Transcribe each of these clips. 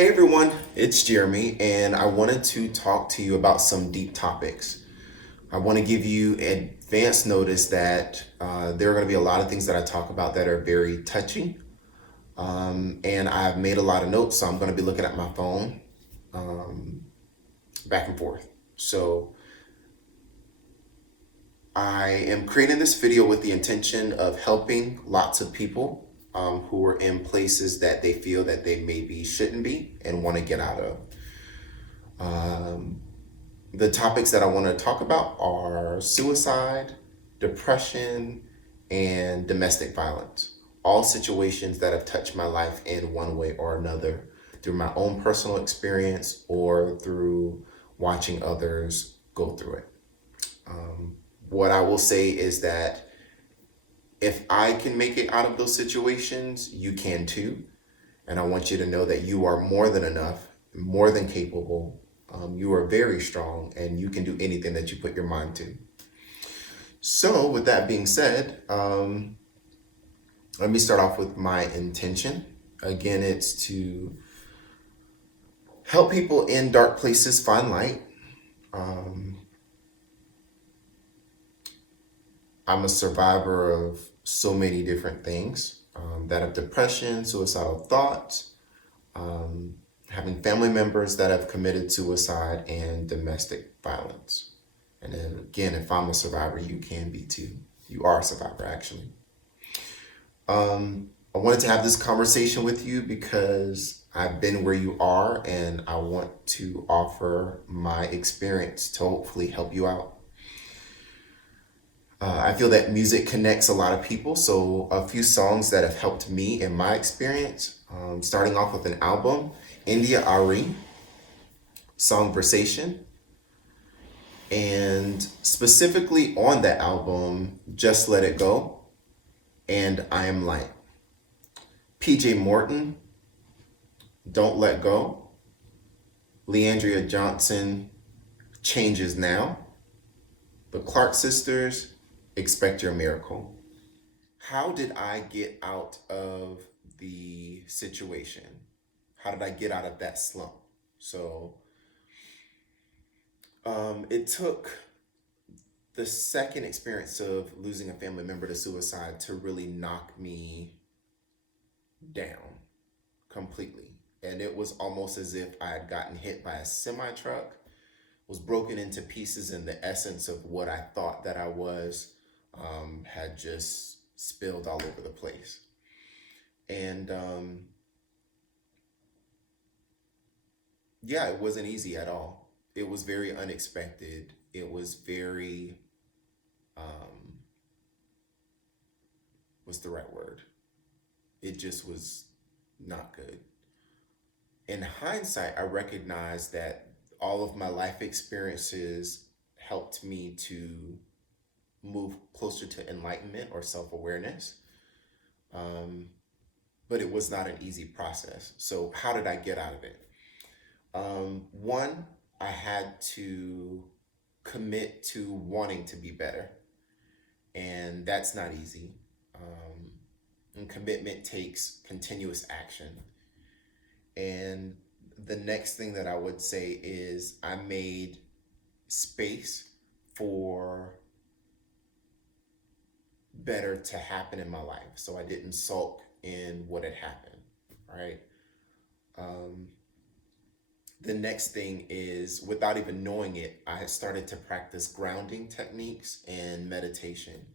Hey everyone, it's Jeremy, and I wanted to talk to you about some deep topics. I want to give you advance notice that there are going to be a lot of things that I talk about that are very touchy, and I've made a lot of notes, so I'm going to be looking at my phone um, back and forth. So I am creating this video with the intention of helping lots of people who are in places that they feel that they maybe shouldn't be and want to get out of. Um, The topics that I want to talk about are suicide, depression, and domestic violence. All situations that have touched my life in one way or another through my own personal experience or through watching others go through it. What I will say is that if I can make it out of those situations, you can too. And I want you to know that you are more than enough, more than capable. You are very strong and you can do anything that you put your mind to. So, with that being said, let me start off with my intention. Again, it's to help people in dark places find light. Um, I'm a survivor of so many different things that of depression, suicidal thoughts, um, having family members that have committed suicide and domestic violence. And then again, if I'm a survivor, you can be too. You are a survivor, actually. I wanted to have this conversation with you because I've been where you are and I want to offer my experience to hopefully help you out. I feel that music connects a lot of people, so a few songs that have helped me in my experience. Starting off with an album, India Ari, Songversation, and specifically on that album, Just Let It Go and I Am Light. PJ Morton, Don't Let Go, Leandria Johnson, Changes Now, the Clark Sisters, Expect Your Miracle. How did I get out of the situation? How did I get out of that slump? So it took the second experience of losing a family member to suicide to really knock me down completely. And it was almost as if I had gotten hit by a semi truck, was broken into pieces, and the essence of what I thought that I was had just spilled all over the place. And yeah, it wasn't easy at all. It was very unexpected. It was very, um, what's the right word? It just was not good. In hindsight, I recognize that all of my life experiences helped me to move closer to enlightenment or self awareness. Um, but it was not an easy process. So, how did I get out of it? One, I had to commit to wanting to be better, and that's not easy. Um, and commitment takes continuous action. And the next thing that I would say is I made space for better to happen in my life. So I didn't sulk in what had happened, right? Um, the next thing is, without even knowing it, I had started to practice grounding techniques and meditation.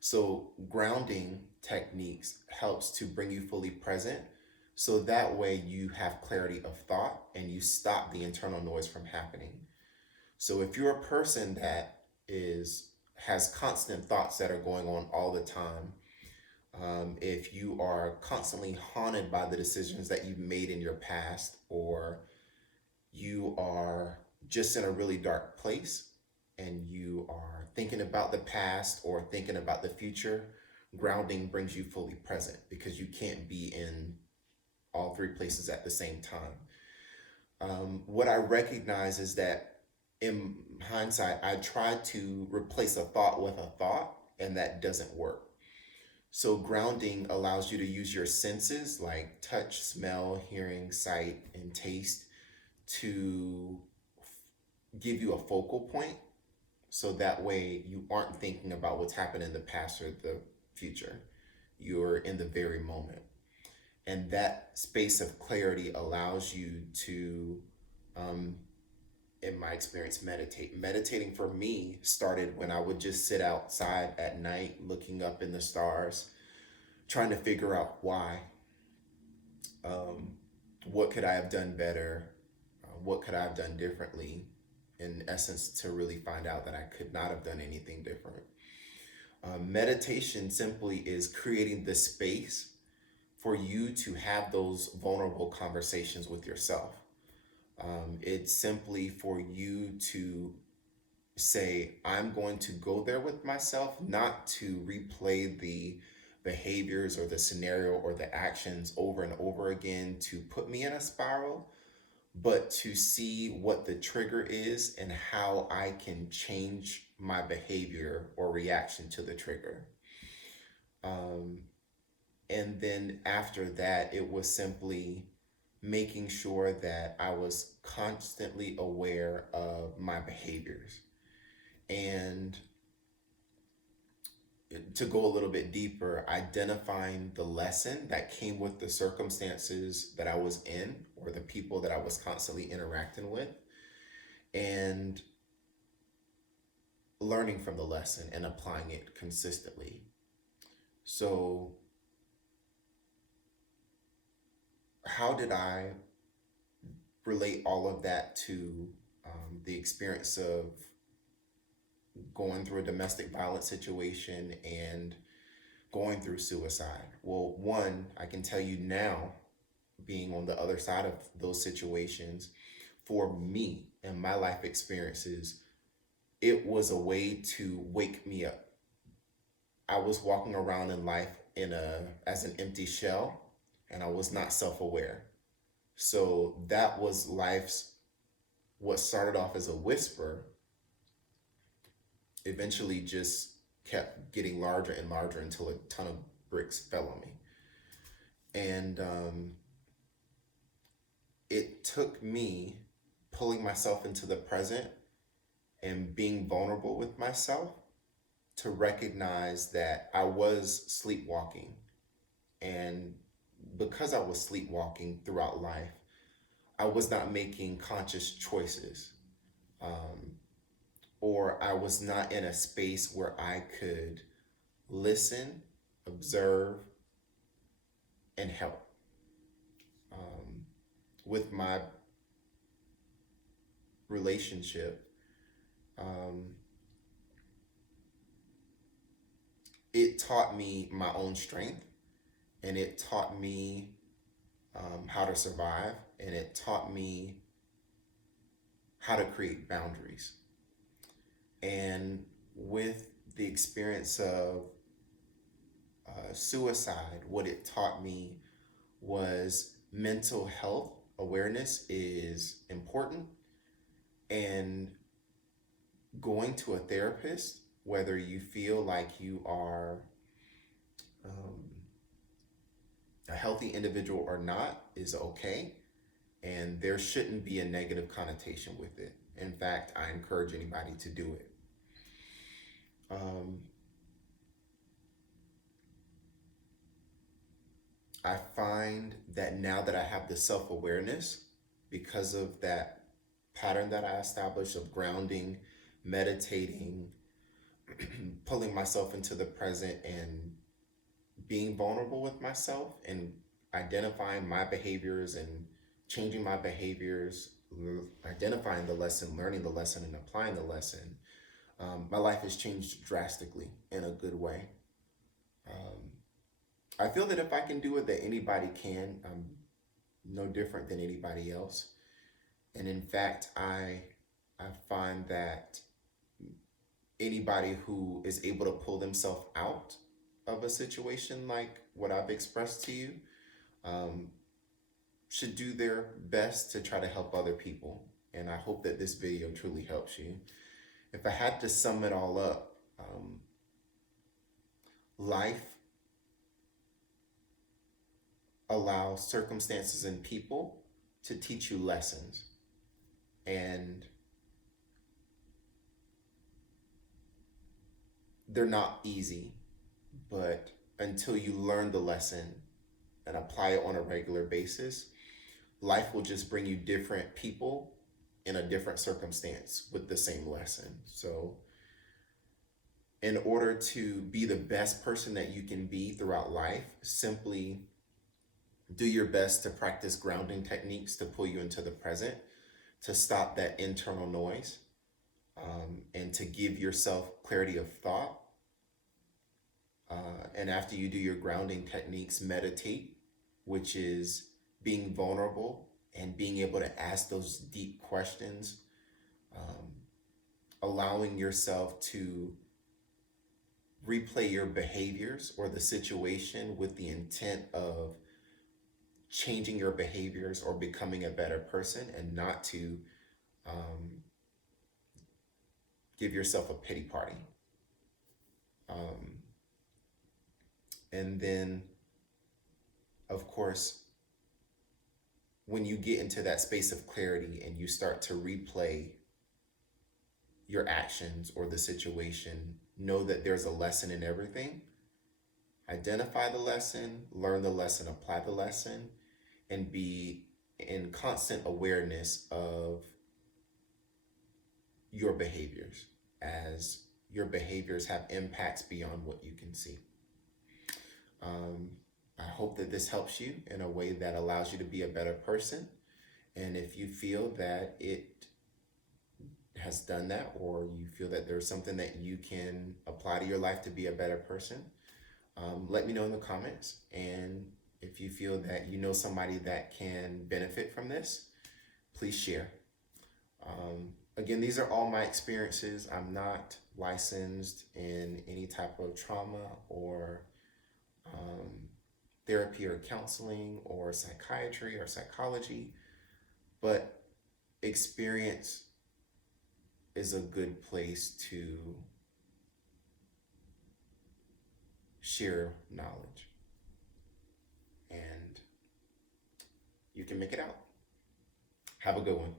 So grounding techniques helps to bring you fully present. So that way you have clarity of thought and you stop the internal noise from happening. So if you're a person that is has constant thoughts that are going on all the time, if you are constantly haunted by the decisions that you've made in your past, or you are just in a really dark place and you are thinking about the past or thinking about the future, grounding brings you fully present because you can't be in all three places at the same time. What I recognize is that in hindsight, I tried to replace a thought with a thought, and that doesn't work. So grounding allows you to use your senses like touch, smell, hearing, sight, and taste to give you a focal point. So that way you aren't thinking about what's happened in the past or the future. You're in the very moment. And that space of clarity allows you to, um, in my experience, meditate. Meditating for me started when I would just sit outside at night looking up in the stars, trying to figure out why. Um, what could I have done better? What could I have done differently? In essence, to really find out that I could not have done anything different. Meditation simply is creating the space for you to have those vulnerable conversations with yourself. It's simply for you to say, I'm going to go there with myself, not to replay the behaviors or the scenario or the actions over and over again to put me in a spiral, but to see what the trigger is and how I can change my behavior or reaction to the trigger. Um, and then after that, it was simply making sure that I was constantly aware of my behaviors. And to go a little bit deeper, identifying the lesson that came with the circumstances that I was in or the people that I was constantly interacting with, and learning from the lesson and applying it consistently. So, how did I relate all of that to the experience of going through a domestic violence situation and going through suicide? Well, one, I can tell you now, being on the other side of those situations, for me and my life experiences, it was a way to wake me up. I was walking around in life in a as an empty shell, and I was not self-aware. So that was life's what started off as a whisper eventually just kept getting larger and larger until a ton of bricks fell on me. And it took me pulling myself into the present and being vulnerable with myself to recognize that I was sleepwalking. And because I was sleepwalking throughout life, I was not making conscious choices. Um, or I was not in a space where I could listen, observe, and help. Um, with my relationship, um, it taught me my own strength, and it taught me how to survive, and it taught me how to create boundaries. And with the experience of suicide, what it taught me was mental health awareness is important, and going to a therapist, whether you feel like you are um, a healthy individual or not, is okay. And there shouldn't be a negative connotation with it. In fact, I encourage anybody to do it. Um, I find that now that I have the self awareness, because of that pattern that I established of grounding, meditating, pulling myself into the present, and being vulnerable with myself, and identifying my behaviors and changing my behaviors, identifying the lesson, learning the lesson, and applying the lesson, my life has changed drastically in a good way. Um, I feel that if I can do it, that anybody can. I'm no different than anybody else. And in fact, I find that anybody who is able to pull themselves out of a situation like what I've expressed to you um, should do their best to try to help other people. And I hope that this video truly helps you. If I had to sum it all up, life allow circumstances and people to teach you lessons. And they're not easy, but until you learn the lesson and apply it on a regular basis, life will just bring you different people in a different circumstance with the same lesson. So, in order to be the best person that you can be throughout life, simply do your best to practice grounding techniques to pull you into the present, to stop that internal noise, and to give yourself clarity of thought. And after you do your grounding techniques, meditate, which is being vulnerable and being able to ask those deep questions, allowing yourself to replay your behaviors or the situation with the intent of changing your behaviors or becoming a better person, and not to give yourself a pity party. And then, of course, when you get into that space of clarity and you start to replay your actions or the situation, know that there's a lesson in everything. Identify the lesson, learn the lesson, apply the lesson, and be in constant awareness of your behaviors, as your behaviors have impacts beyond what you can see. I hope that this helps you in a way that allows you to be a better person. And if you feel that it has done that, or you feel that there's something that you can apply to your life to be a better person, let me know in the comments. And if you feel that you know somebody that can benefit from this, please share. Again, these are all my experiences. I'm not licensed in any type of trauma or therapy or counseling or psychiatry or psychology, but experience is a good place to share knowledge, and you can make it out. Have a good one.